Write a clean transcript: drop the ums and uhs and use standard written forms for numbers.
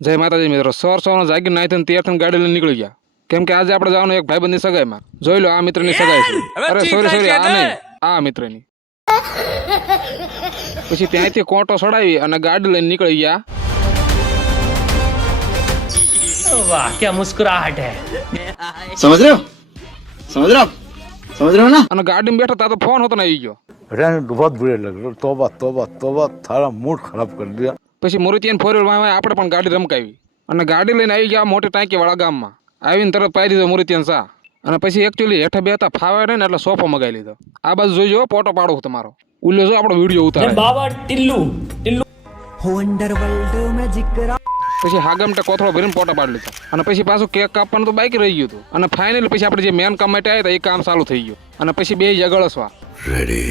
જય માતાજી મિત્રો, સવારનો જાગી નાઈ થઈને તૈયાર થઈને ગાડી લઈને નીકળી ગયા. કેમ કે આજે આપણે જવાનું એક ભાઈબંધની સગાઈમાં. જોઈ લો, આ મિત્રની સગાઈ છે. અરે સોરી આ નહીં, આ મિત્રની. પછી ત્યાંથી કોટો ચડાવી અને ગાડી લઈને નીકળી ગયા. वाह क्या मुस्कुराहट है. समझ रहे हो समझ रहे हो समझ रहे हो ना. અને ગાડીમાં બેઠા તા તો ફોન હોતો ને આવી ગયો. रहने बहुत बुरे लग रहे. तौबा तौबा तौबा, थारा मूड खराब कर दिया. પછી મોરતીયાન 4 આપણે પણ ગાડી રમકાવી અને ગાડી લઈને આવી ગયા મોટી ટાંકી વાળા ગામમાં. આવીને તરત પાઈ દીધો મોરતીયાન સા. અને પછી એકચ્યુઅલી હેઠે બેતા ફાવે નહીં ને એટલે સોફો મગાવી લીધો. આ બાજુ જોઈજો, ફોટો પાડું તમારો. ઉલ્લો જો આપણો વિડીયો ઉતારે. बाबा टिल्लू टिल्लू પછી હાગમટે કોથળો ભરીને ફોટો પાડી લીધો. અને પછી પાછું કેક કાપવાનું તો બાકી રહી ગયું હતું. અને ફાઇનલી પછી આપણે જે મેન કામ માટે આવ્યા હતા એ કામ ચાલુ થઈ ગયું. અને પછી બે જગળસવા Ready.